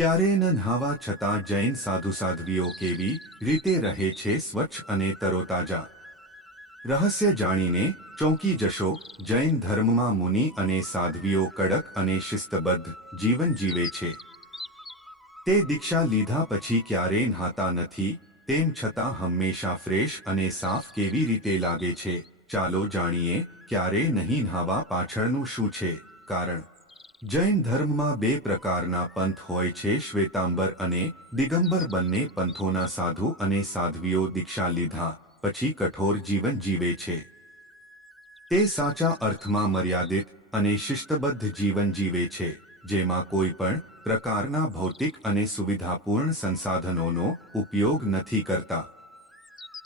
ક્યારેય ન નહાવા છતાં જૈન સાધુ સાધ્વીઓ કેવી રીતે રહે છે સ્વચ્છ અને તરોતાજા? રહસ્ય જાણીને ચોંકી જશો. જૈન ધર્મમાં મુનિ અને સાધ્વીઓ કડક અને શિસ્તબદ્ધ જીવન જીવે છે. તે દીક્ષા લીધા પછી ક્યારેય નહાતા નથી, તેમ છતાં હંમેશા ફ્રેશ અને સાફ કેવી રીતે લાગે છે? ચાલો જાણીએ ક્યારેય નહીં નહાવા પાછળનું શું છે કારણ. જૈન ધર્મમાં બે પ્રકારના પંથ હોય છે, શ્વેતાંબર અને દિગંબર. બંને પંથોના સાધુ અને સાધ્વીઓ દીક્ષા લીધા પછી કઠોર જીવન જીવે છે. તે સાચા અર્થમાં મર્યાદિત અને શિસ્તબદ્ધ જીવન જીવે છે, જેમાં કોઈ પણ પ્રકારના ભૌતિક અને સુવિધાપૂર્ણ સંસાધનોનો ઉપયોગ નથી કરતા.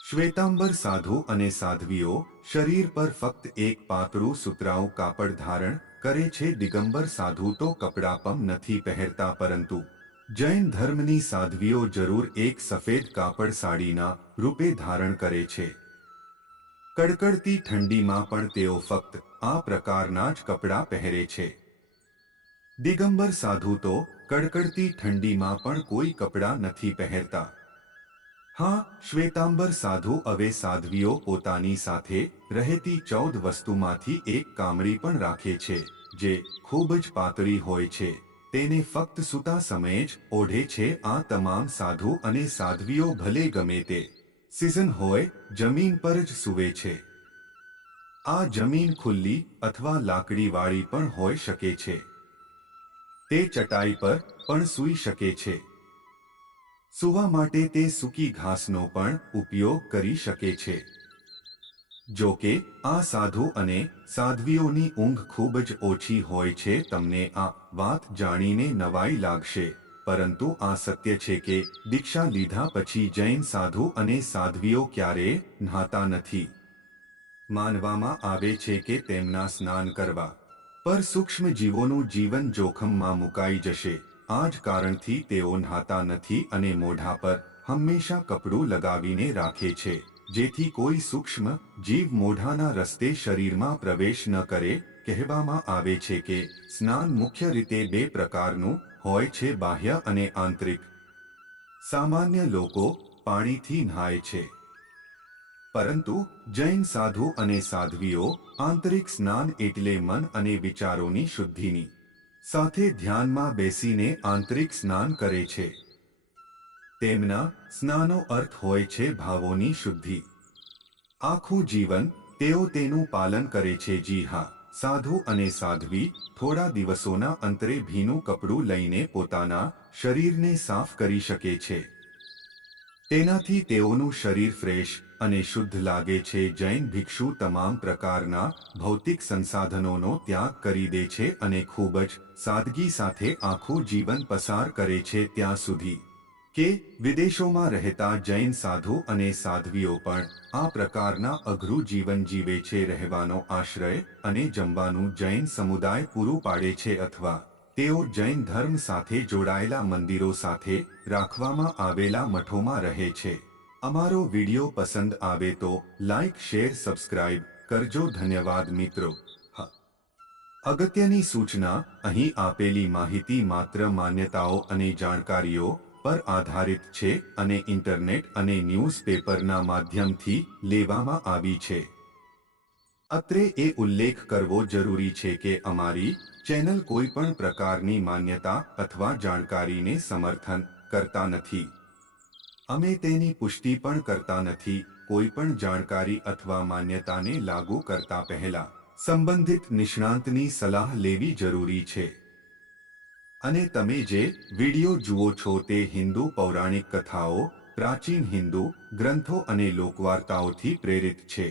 શ્વેતાંબર સાધુ અને સાધ્વીઓ શરીર પર ફક્ત એક પાતળું સુતરાઉ કાપડ ધારણ કરે છે. દિગંબર સાધુ તો કપડાં પણ નથી પહેરતા, પરંતુ જૈન ધર્મની સાધ્વીઓ જરૂર એક સફેદ કાપડ સાડીના રૂપે ધારણ કરે છે. કડકડતી ઠંડીમાં પણ તેઓ ફક્ત આ પ્રકારના જ કપડાં પહેરે છે. દિગંબર સાધુ તો કડકડતી ઠંડીમાં પણ કોઈ કપડાં નથી પહેરતા. હા, શ્વેતાંબર સાધુ હવે સાધ્વીઓ પોતાની સાથે રહેતી 14 વસ્તુમાંથી એક કામળી પણ રાખે છે, જે ખૂબ જ પાતળી હોય છે. તેને ફક્ત સૂતા સમયે જ ઓઢે છે. આ તમામ સાધુ અને સાધ્વીઓ ભલે ગમે તે સિઝન હોય, જમીન પર જ સૂવે છે. આ જમીન ખુલ્લી અથવા લાકડીવાળી પણ હોઈ શકે છે. તે ચટાઈ પર પણ સૂઈ શકે છે. સૂવા માટે તે સૂકી ઘાસનો પણ ઉપયોગ કરી શકે છે. જો કે આ સાધુ અને સાધ્વીઓની ઊંઘ ખૂબ જ ઓછી હોય છે. તમને આ વાત જાણીને નવાઈ લાગશે, પરંતુ આ સત્ય છે કે દીક્ષા લીધા પછી જૈન સાધુ અને સાધ્વીઓ ક્યારેય નહાતા નથી. માનવામાં આવે છે કે તેમના સ્નાન કરવા પર સૂક્ષ્મ જીવોનું જીવન જોખમમાં મુકાઈ જશે. આ જ કારણથી તેઓ નહાતા નથી અને મોઢા પર હંમેશા કપડું લગાવીને રાખે છે, જેથી કોઈ સૂક્ષ્મ જીવ મોઢાના રસ્તે શરીરમાં પ્રવેશ ન કરે. કહેવામાં આવે છે કે સ્નાન મુખ્ય રીતે બે પ્રકારનું હોય છે, બાહ્ય અને આંતરિક. સામાન્ય લોકો પાણીથી નહાય છે, પરંતુ જૈન સાધુ અને સાધ્વીઓ આંતરિક સ્નાન એટલે મન અને વિચારોની શુદ્ધિની સાથે ધ્યાનમાં બેસીને આંતરિક સ્નાન કરે છે. તેમના સ્નાનો અર્થ હોય છે ભાવોની શુદ્ધિ. આખું જીવન તેઓ તેનું પાલન કરે છે. જી હા, સાધુ અને સાધ્વી થોડા દિવસોના અંતરે ભીનું કપડું લઈને પોતાના શરીરને સાફ કરી શકે છે. તેનાથી તેઓનું શરીર ફ્રેશ અને શુદ્ધ લાગે છે. જૈન ભિક્ષુ તમામ પ્રકારના ભૌતિક સંસાધનોનો ત્યાગ કરી દે છે અને ખૂબ જ સાદગી સાથે આખું જીવન પસાર કરે છે. ત્યાં સુધી કે વિદેશોમાં રહેતા જૈન સાધુ અને સાધ્વીઓ પણ આ પ્રકારના અઘરું જીવન જીવે છે. રહેવાનો આશ્રય અને જમવાનું જૈન સમુદાય પૂરું પાડે છે, અથવા તેઓ જૈન ધર્મ સાથે જોડાયેલા મંદિરો સાથે રાખવામાં આવેલા મઠોમાં રહે છે. અમારો વિડિયો પસંદ આવે તો લાઇક, શેર, સબસ્ક્રાઇબ કરજો. ધન્યવાદ મિત્રો. અગત્યની સૂચના: અહીં આપેલી માહિતી માત્ર માન્યતાઓ અને જાણકારીઓ પર આધારિત છે અને ઇન્ટરનેટ અને ન્યૂઝપેપરના માધ્યમથી લેવામાં આવી છે. અત્રે એ ઉલ્લેખ કરવો જરૂરી છે કે અમારી ચેનલ કોઈ પણ પ્રકારની માન્યતા અથવા જાણકારીને સમર્થન કરતા નથી. અમે તેની પુષ્ટિ પણ કરતા નથી. કોઈ પણ જાણકારી અથવા માન્યતાને લાગુ કરતા પહેલા સંબંધિત નિષ્ણાતની સલાહ લેવી જરૂરી છે. અને તમે જે વિડિયો જુઓ છો તે હિન્દુ પૌરાણિક કથાઓ, પ્રાચીન હિન્દુ ગ્રંથો અને લોકવાર્તાઓથી પ્રેરિત છે.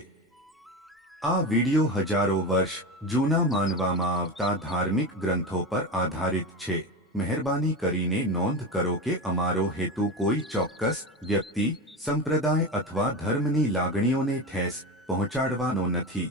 આ વિડિયો હજારો વર્ષ જૂના માનવામાં આવતા ધાર્મિક ગ્રંથો પર આધારિત છે. મહેરબાની કરીને નોંધ કરો કે અમારો હેતુ કોઈ ચોક્કસ વ્યક્તિ, સંપ્રદાય અથવા ધર્મની લાગણીઓને ઠેસ પહોંચાડવાનો નથી.